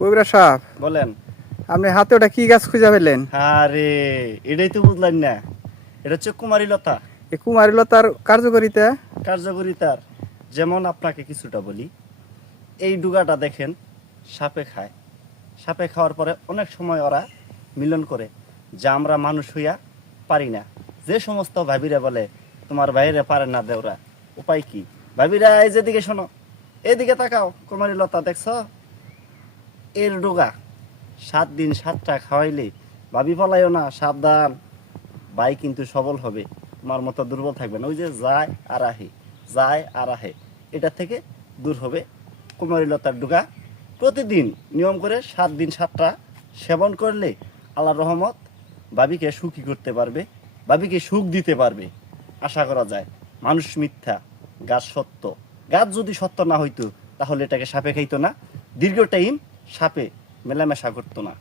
বগুড়া সাহেব, বলেন। আপনি হাতে ওটা কি গাছ খুঁজে পেলেন? আরে এটাই তো বুঝলেন না, এটা হচ্ছে কুমারী লতা। এই কুমারী লতার কার্যকারিতা? কার্যকরিতার যেমন আপনাকে কিছুটা বলি। এই ডুগাটা দেখেন, সাপে খায়। সাপে খাওয়ার পরে অনেক সময় ওরা মিলন করে, যা আমরা মানুষ হইয়া পারি না। যে সমস্ত ভাবিরা বলে তোমার বাইরে পারে না দেওরা, উপায় কি? ভাবিরা এই যেদিকে শোনো, এদিকে তাকাও, কুমারী লতা দেখছো? এর ডুগা 7 দিন 7টা খাওয়াইলে ভাবি ফলাইও না, সাবধান। ভাই কিন্তু সবল হবে, তোমার মতো দুর্বল থাকবে না। ওই যে যায় আর আহে, যায় আর আহে, এটা থেকে দূর হবে কুমারী লতার ডুগা। প্রতিদিন নিয়ম করে 7 দিন 7টা সেবন করলে আল্লাহর রহমত ভাবিকে সুখী করতে পারবে, ভাবিকে সুখ দিতে পারবে। আশা করা যায়। মানুষ মিথ্যা, গাছ সত্য। গাছ যদি সত্য না হইতো তাহলে এটাকে সাপে খাইতো না, দীর্ঘ টাইম সাপে মেলামেশা করতো না।